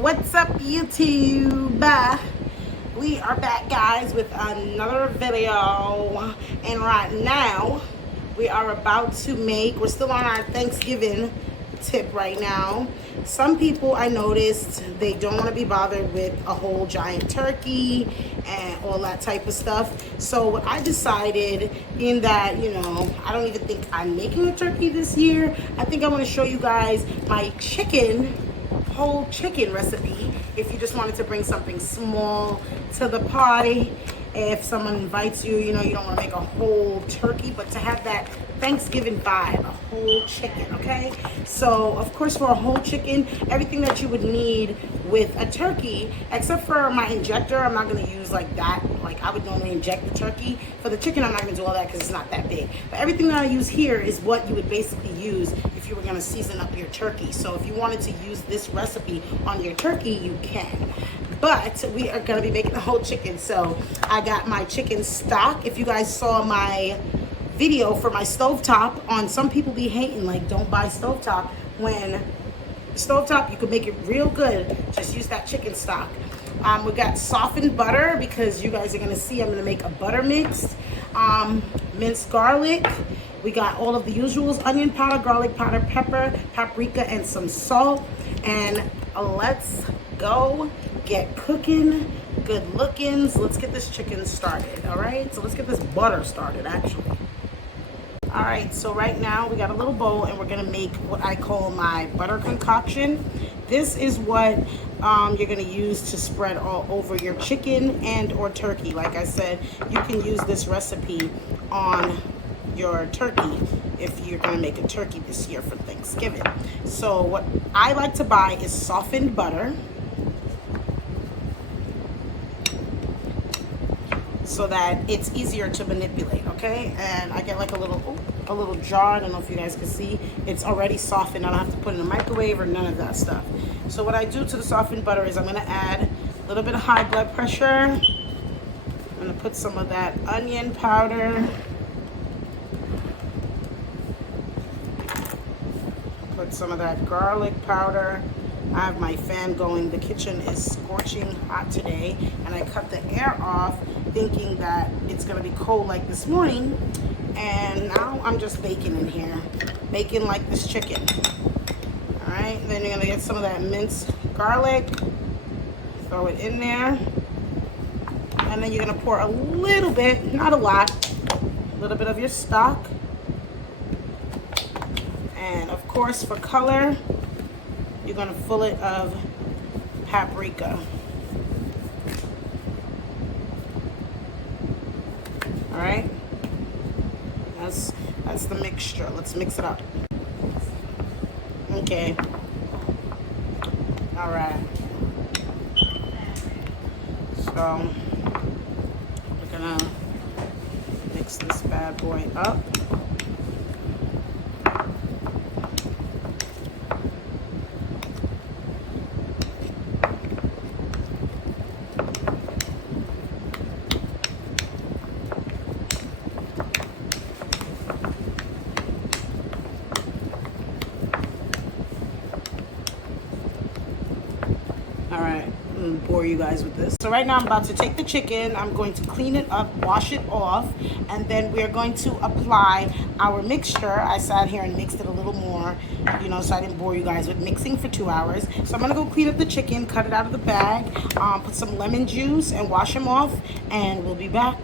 What's up, YouTube? We are back, guys, with another video, and right now we are about to we're still on our Thanksgiving tip right now. Some people, I noticed, they don't want to be bothered with a whole giant turkey and all that type of stuff. So what I decided, in that, I don't even think I'm making a turkey this year. I think I want to show you guys my whole chicken recipe. If you just wanted to bring something small to the party, if someone invites you, you don't want to make a whole turkey, but to have that Thanksgiving vibe, a whole chicken, okay? So, of course, for a whole chicken, everything that you would need with a turkey, except for my injector, I'm not going to use like that. Like, I would normally inject the turkey. For the chicken, I'm not going to do all that because it's not that big. But everything that I use here is what you would basically use if you were going to season up your turkey. So, if you wanted to use this recipe on your turkey, you can. But we are going to be making the whole chicken. So, I got my chicken stock. If you guys saw my video for my stovetop, on some people be hating, like, don't buy stovetop, when stovetop you could make it real good. Just use that chicken stock. We got softened butter, because you guys are going to see I'm going to make a butter mix. Minced garlic. We got all of the usuals: onion powder, garlic powder, pepper, paprika, and some salt. And let's go get cooking. Good lookings. Let's get this chicken started. All right, so let's get this butter started, actually. All right, so right now we got a little bowl, and we're gonna make what I call my butter concoction. This is what you're gonna use to spread all over your chicken and or turkey. Like I said, you can use this recipe on your turkey if you're gonna make a turkey this year for Thanksgiving. So what I like to buy is softened butter, so that it's easier to manipulate, okay? And I get like a little jar. I don't know if you guys can see. It's already softened. I don't have to put it in the microwave or none of that stuff. So what I do to the softened butter is I'm gonna add a little bit of high blood pressure. I'm gonna put some of that onion powder. Put some of that garlic powder. I have my fan going. The kitchen is scorching hot today, and I cut the air off thinking that it's gonna be cold like this morning, and now I'm just baking in here, making like this chicken. All right, and then you're gonna get some of that minced garlic, throw it in there, and then you're gonna pour a little bit, not a lot, a little bit of your stock, and of course for color, you're gonna fill it of paprika. All right, that's the mixture. Let's mix it up. Okay. All right. So we're gonna mix this bad boy up. Bore you guys with this. So right now I'm about to take the chicken, I'm going to clean it up, wash it off, and then we're going to apply our mixture. I sat here and mixed it a little more, so I didn't bore you guys with mixing for 2 hours. So I'm gonna go clean up the chicken, cut it out of the bag, put some lemon juice and wash them off, and we'll be back.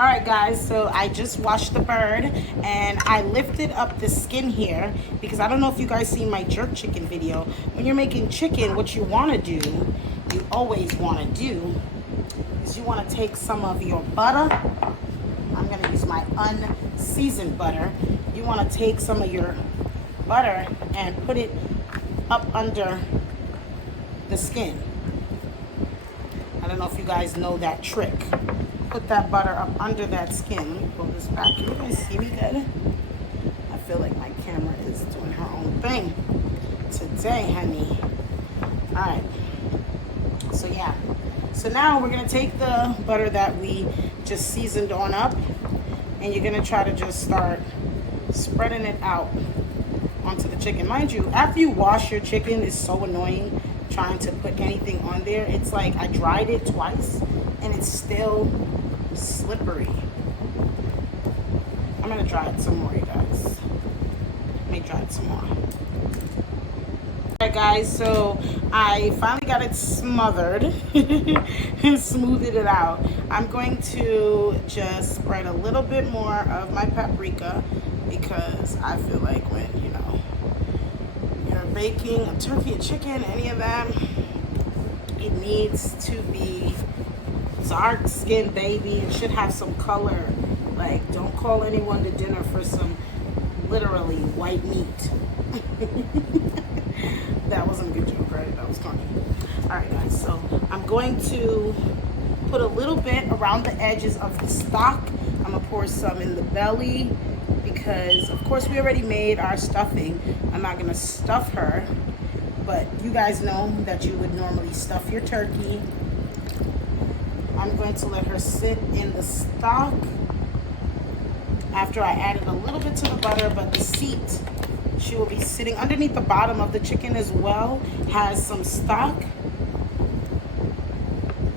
All right, guys, so I just washed the bird, and I lifted up the skin here because I don't know if you guys seen my jerk chicken video. When you're making chicken, what you want to do, you always want to do, is you want to take some of your butter. I'm going to use my unseasoned butter. You want to take some of your butter and put it up under the skin. I don't know if you guys know that trick. Put that butter up under that skin. Let me pull this back. Can you guys see me good? I feel like my camera is doing her own thing today, honey. All right. So yeah. So now we're gonna take the butter that we just seasoned on up, and you're gonna try to just start spreading it out onto the chicken. Mind you, after you wash your chicken, it's so annoying trying to put anything on there. It's like I dried it twice and it's still slippery. I'm gonna dry it some more, you guys. Let me dry it some more. Alright guys, so I finally got it smothered and smoothed it out. I'm going to just spread a little bit more of my paprika because I feel like when, you know, you're baking a turkey, a chicken, any of that, it needs to be dark skin, baby. It should have some color. Like, don't call anyone to dinner for some literally white meat. That wasn't a good joke, right? That was funny. Alright guys, so I'm going to put a little bit around the edges of the stock. I'm gonna pour some in the belly because of course we already made our stuffing. I'm not gonna stuff her, but you guys know that you would normally stuff your turkey. I'm going to let her sit in the stock after I added a little bit to the butter, but the seat, she will be sitting underneath the bottom of the chicken as well, has some stock.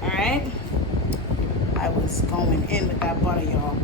All right, I was going in with that butter, y'all.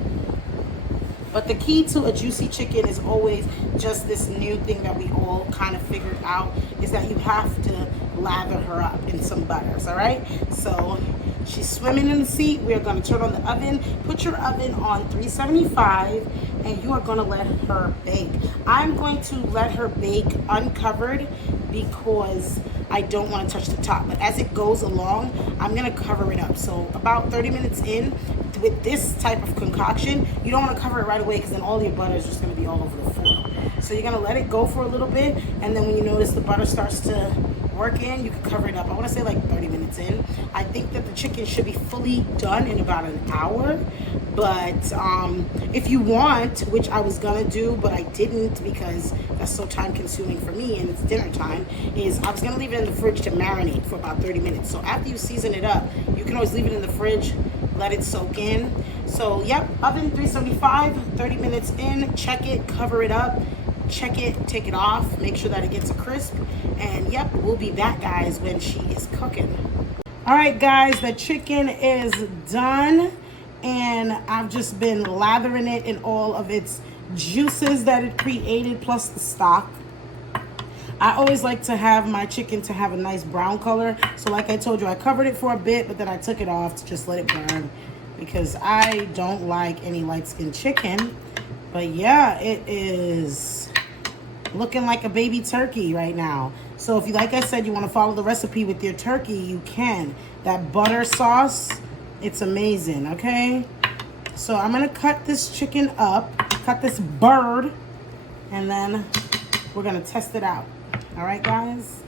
But the key to a juicy chicken is always just this new thing that we all kind of figured out, is that you have to lather her up in some butters, all right? So she's swimming in the seat. We're gonna turn on the oven. Put your oven on 375 and you are gonna let her bake. I'm going to let her bake uncovered because I don't want to touch the top. But as it goes along, I'm gonna cover it up. So about 30 minutes in, with this type of concoction, you don't want to cover it right away because then all your butter is just going to be all over the floor. So you're going to let it go for a little bit, and then when you notice the butter starts to work in, you can cover it up. I want to say like 30 minutes in. I think that the chicken should be fully done in about an hour, but if you want, which I was going to do, but I didn't because that's so time consuming for me and it's dinner time, is I was going to leave it in the fridge to marinate for about 30 minutes. So after you season it up, you can always leave it in the fridge, let it soak in. So yep, oven 375, 30 minutes in, check it, cover it up, check it, take it off, make sure that it gets a crisp, and yep, we'll be back guys when she is cooking. All right guys, the chicken is done and I've just been lathering it in all of its juices that it created plus the stock. I always like to have my chicken to have a nice brown color. So like I told you, I covered it for a bit, but then I took it off to just let it burn because I don't like any light-skinned chicken. But yeah, it is looking like a baby turkey right now. So if you, like I said, you want to follow the recipe with your turkey, you can. That butter sauce, it's amazing, okay? So I'm going to cut this chicken up, cut this bird, and then we're going to test it out. All right, guys?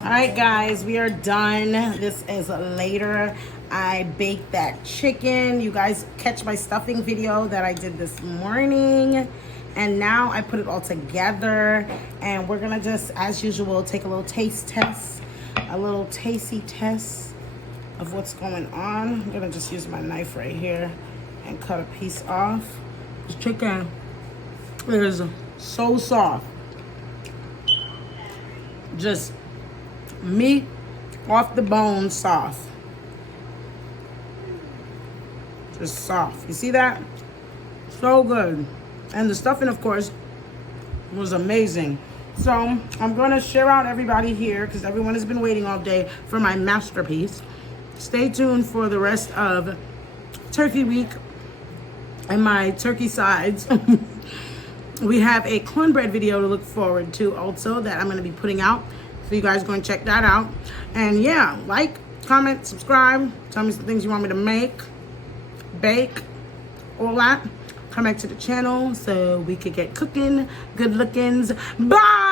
All right, guys, we are done. This is later. I baked that chicken. You guys catch my stuffing video that I did this morning. And now I put it all together. And we're going to just, as usual, take a little taste test. A little tasty test of what's going on. I'm going to just use my knife right here and cut a piece off. This chicken is so soft. Just meat off the bone soft. Just soft. You see that? So good. And the stuffing, of course, was amazing. So I'm going to share out everybody here because everyone has been waiting all day for my masterpiece. Stay tuned for the rest of Turkey Week and my turkey sides. We have a cornbread video to look forward to also that I'm going to be putting out. So you guys go and check that out. And yeah, like, comment, subscribe. Tell me some things you want me to make, bake, all that. Come back to the channel so we could get cooking. Good lookings. Bye!